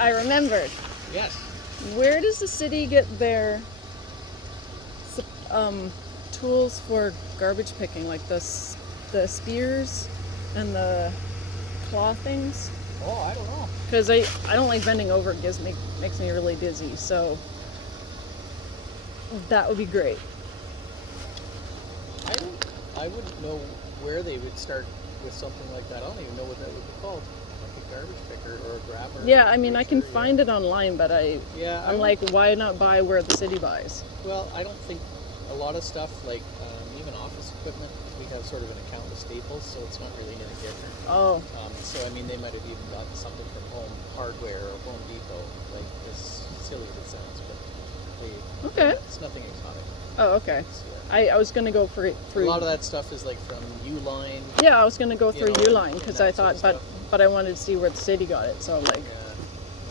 I remembered. Yes. Where does the city get their tools for garbage picking, like the spears and the claw things? Oh, I don't know. Because I don't like bending over. It makes me really dizzy. So that would be great. I wouldn't know where they would start with something like that. I don't even know what that would be called. Like a garbage picker or a grabber. Yeah, I mean, I can find it online, but I'm like, why not buy where the city buys? Well, I don't think a lot of stuff, like even office equipment, we have sort of an account with Staples, so it's not really any different. Oh. So, I mean, they might have even gotten something from Home Hardware or Home Depot, like as silly as it sounds, but it's nothing exotic. Oh, okay. I was going to go through... A lot of that stuff is like from Uline. Yeah, I was going to go through Uline, because I thought, but I wanted to see where the city got it, so like... Yeah.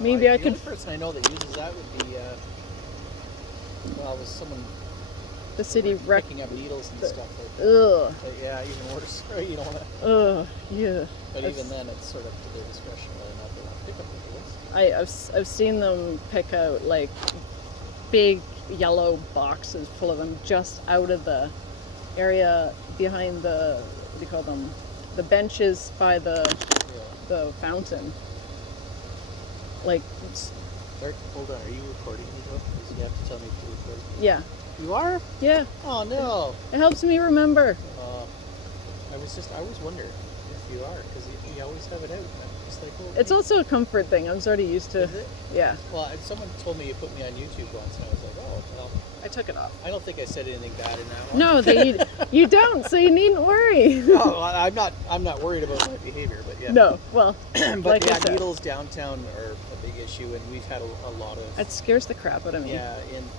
Maybe I could... The only person I know that uses that would be, was someone... The city picking up needles and stuff like that. Ugh. But yeah, even worse. You don't want to... Ugh, yeah. But even then, it's sort of to their discretion whether or not they want to pick up the needles. I've seen them pick out like big yellow boxes full of them just out of the area behind the, what do you call them, the benches by the fountain. Like, hold on, are you recording me though? Because you have to tell me to record. Yeah. You are? Yeah. Oh no. It helps me remember. I was wondering if you are, because you always have it out. I'm just like, well, it's also a comfort thing. I'm sort of used to. Is it? Yeah. Well, someone told me you put me on YouTube once, and I was like, oh, well. I took it off. I don't think I said anything bad in that one. No, you don't, so you needn't worry. No, I'm not worried about my behavior, but yeah. No, well, but like yeah, I said, needles downtown are a big issue, and we've had a lot of. It scares the crap out of me. Yeah,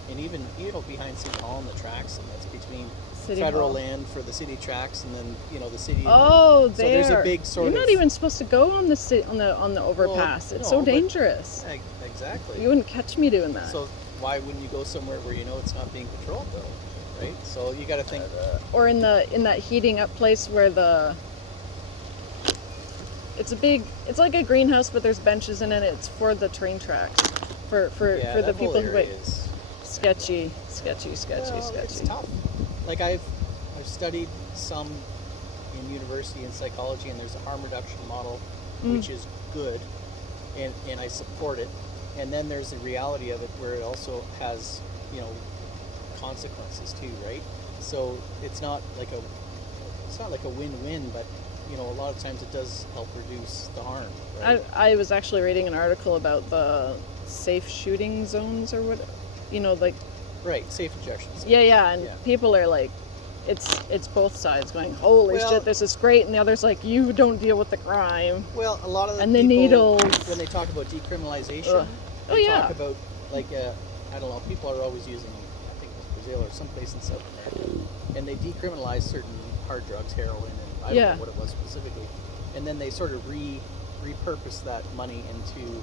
and even behind City Hall and the tracks, and that's between City federal Hall. land for the city tracks, and then the city. Oh, so there's a big sort of. You're not even supposed to go on the overpass. Well, it's so dangerous. Exactly. You wouldn't catch me doing that. So why wouldn't you go somewhere where you know it's not being patrolled though, right? So you got to think. Or in that heating up place where it's like a greenhouse, but there's benches in it. It's for the train tracks, for the people who wait. Sketchy. It's tough. Like I've studied some in university in psychology, and there's a harm reduction model, which is good, and I support it. And then there's the reality of it, where it also has consequences too, right? So it's not like a win-win, but a lot of times it does help reduce the harm. Right? I was actually reading an article about the safe shooting zones or what, like. Right, safe injection zones. Yeah, and people are like, it's both sides going, holy shit, this is great, and the other's like, you don't deal with the crime. Well, a lot of the needles. When they talk about decriminalization, they talk about I don't know, people are always using, I think it was Brazil or someplace in South America, and they decriminalize certain hard drugs, heroin, and I don't know what it was specifically, and then they sort of repurpose that money into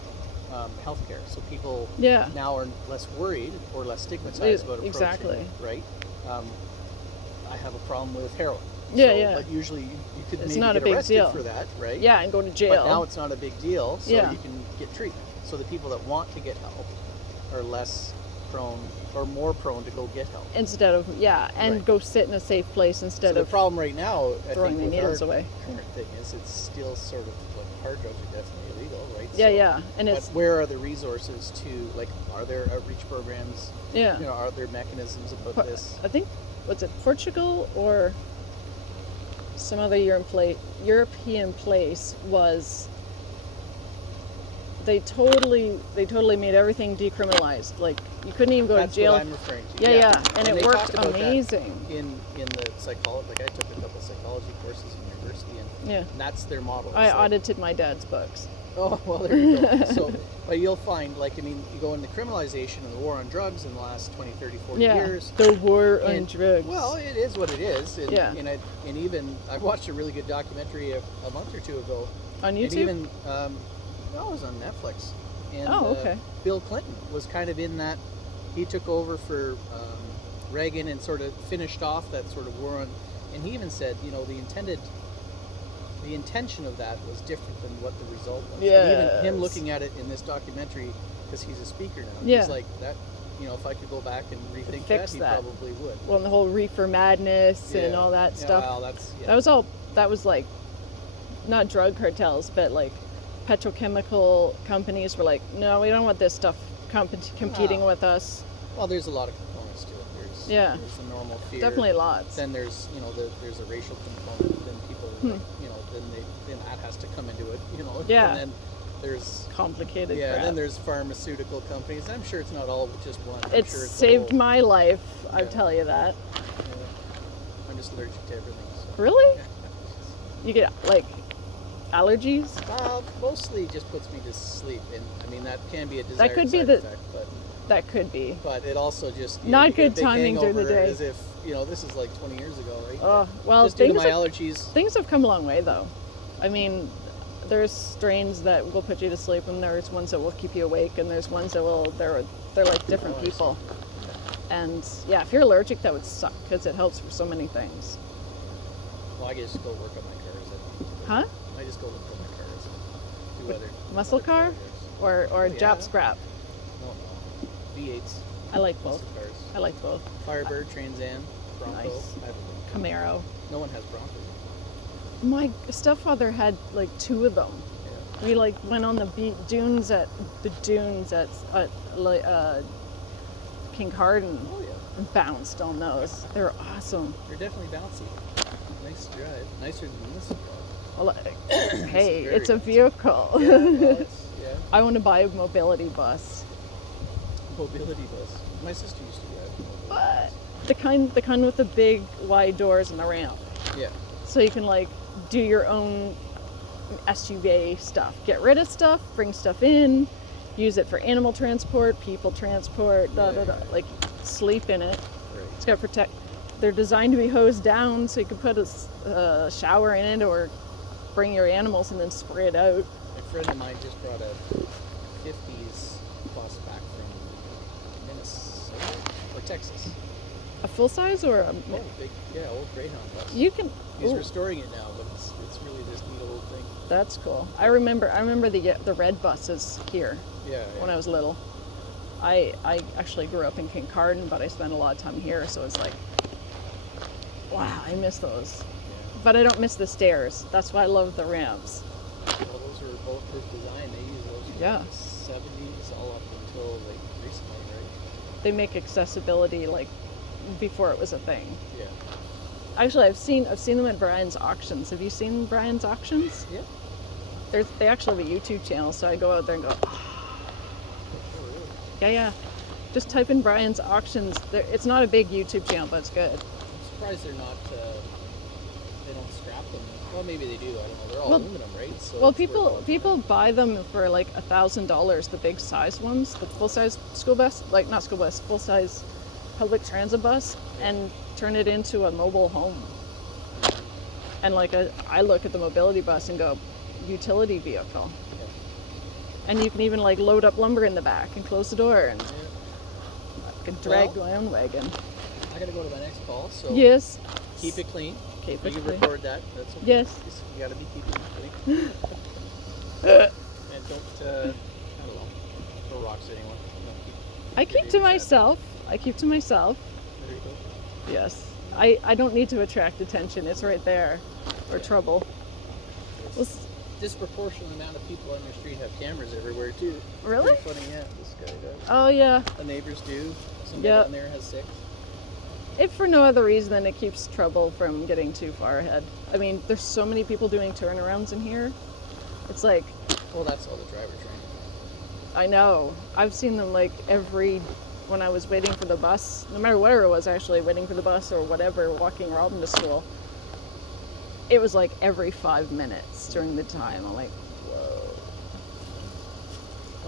healthcare, so people now are less worried or less stigmatized about approaching it, right? I have a problem with heroin. But usually you could maybe get arrested for that, right? Yeah, and go to jail. But now it's not a big deal, so you can get treatment. So the people that want to get help are less prone or more prone to go get help. Instead of, go sit in a safe place instead of the problem right now, throwing the needles away. Current thing is it's still sort of like hard drugs are definitely illegal, right? And but where are the resources to, like, are there outreach programs? Yeah. Are there mechanisms about this? I think, was it Portugal or some other European place was, they totally made everything decriminalized. Like, you couldn't even go to jail. That's what I'm referring to. Yeah. And it worked amazing. In the psychology, like I took a couple psychology courses in university, and that's their model. I audited my dad's books. Oh, well, there you go. So, but you'll find, you go into criminalization and the war on drugs in the last 20, 30, 40 years. The war on drugs. Well, it is what it is. And, and even, I watched a really good documentary a month or two ago. On YouTube? And even, it was on Netflix. And, Bill Clinton was kind of in that. He took over for Reagan and sort of finished off that sort of war on, and he even said, the the intention of that was different than what the result was. Yes. And even him looking at it in this documentary, because he's a speaker now, Yeah. he's like, that, you know, if I could go back and rethink Fix that, he that. probably would. Well, and the whole Reefer Madness and Yeah. all that Yeah, stuff. well, that's, yeah. That was like, not drug cartels, but like petrochemical companies were like, no, we don't want this stuff competing with us. Well, there's a lot of components to it. There's the normal fear. Definitely lots. Then there's, you know, there's a racial component. Then people, you know, then that has to come into it, you know. Yeah. And then there's complicated. Yeah. crap. And then there's pharmaceutical companies. I'm sure it's not all just one. It's sure saved whole, my life. I Yeah. tell you that. I'm just allergic to everything. So. Really? You get like allergies? Mostly it just puts me to sleep, and I mean that can be a desired could be side the- effect, but That could be. it also just you Not know, you get a good big timing during the hangover day. As if you know this is like 20 years ago, right? Oh, well, just due to things my have, allergies. things have come a long way though. I mean, there's strains that will put you to sleep, and there's ones that will keep you awake, and there's ones that will they're like different Oh, I see. people. And yeah, if you're allergic, that would suck because it helps for so many things. Well, I just go work on my cars. Huh? I just go look for my cars. Do other Muscle other car projects. or yeah. Jap scrap? No, V8s. I like both. Muscle cars. I like both. Firebird, Trans Am, Bronco. Nice. I have Camaro. no one has Bronco. My stepfather had like 2 of them. Yeah. We like went on the dunes at Kincardine Oh yeah. and bounced on those. They're awesome. They're definitely bouncy. Nice drive. Nicer than this drive. Well, hey, very it's a bouncy. vehicle. Yeah, well, yeah. I want to buy a mobility bus. Mobility bus. My sister used to drive a mobility But bus. the kind with the big wide doors and the ramp. Yeah. So you can like do your own SUV stuff. Get rid of stuff, bring stuff in, use it for animal transport, people transport, Yeah. like sleep in it. Right. It's got to protect. They're designed to be hosed down, so you can put a shower in it or bring your animals and then spray it out. A friend of mine just brought a 50s bus back from Minnesota or Texas. A full size or a? Oh, big, yeah, old Greyhound bus. You can. He's ooh, restoring it now, but it's really this neat old thing. that's cool. I remember the red buses here Yeah. when I was little. I actually grew up in Kincardine, but I spent a lot of time here, so it's like, wow, I miss those. Yeah. But I don't miss the stairs. That's why I love the ramps. Well, those were bulletproof design. They use those from Yeah. the 70s all up until like recently, right? They make accessibility like before it was a thing. Yeah. Actually, I've seen them at Brian's auctions. Have you seen Brian's auctions? Yeah. They actually have a YouTube channel, so I go out there and go, Oh, really? yeah. Just type in Brian's auctions. It's not a big YouTube channel, but it's good. I'm surprised they're not. They don't scrap them. Well, maybe they do. I don't know. They're all Well- aluminum, right? So Well, it's worth people buy them for like $1,000, the big size ones, the full size school bus, like not school bus, full size public transit bus, and turn it into a mobile home. And like I look at the mobility bus and go, utility vehicle. Yeah. And you can even like load up lumber in the back and close the door, and Yeah. I can drag Well- my own wagon. I gotta go to my next call, so Yes. keep it clean. Keep We it can clean. record that. That's okay. Yes. You gotta be keeping it clean. And don't, I don't know, throw rocks at anyone. You know, I your keep baby to happy. myself. There you go. Yes. I don't need to attract attention. It's right there. Or Yeah. trouble. It's Well, s- disproportionate amount of people on your street have cameras everywhere too. It's Really? pretty funny, yeah. This guy does. Oh yeah. The neighbors do. Somebody Yeah. down there has 6. If for no other reason than it keeps trouble from getting too far ahead. I mean, there's so many people doing turnarounds in here. It's like, Well, that's all the driver training. I know. I've seen them like when I was waiting for the bus, no matter where it was actually, waiting for the bus or whatever, walking Robin to school. It was like every 5 minutes during the time. I'm like, whoa.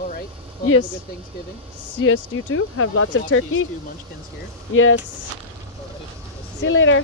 All right. Well, Yes. Have a good Thanksgiving. Yes, you too? Have lots of Watch turkey? These 2 munchkins here. Yes. All right. We'll See you later.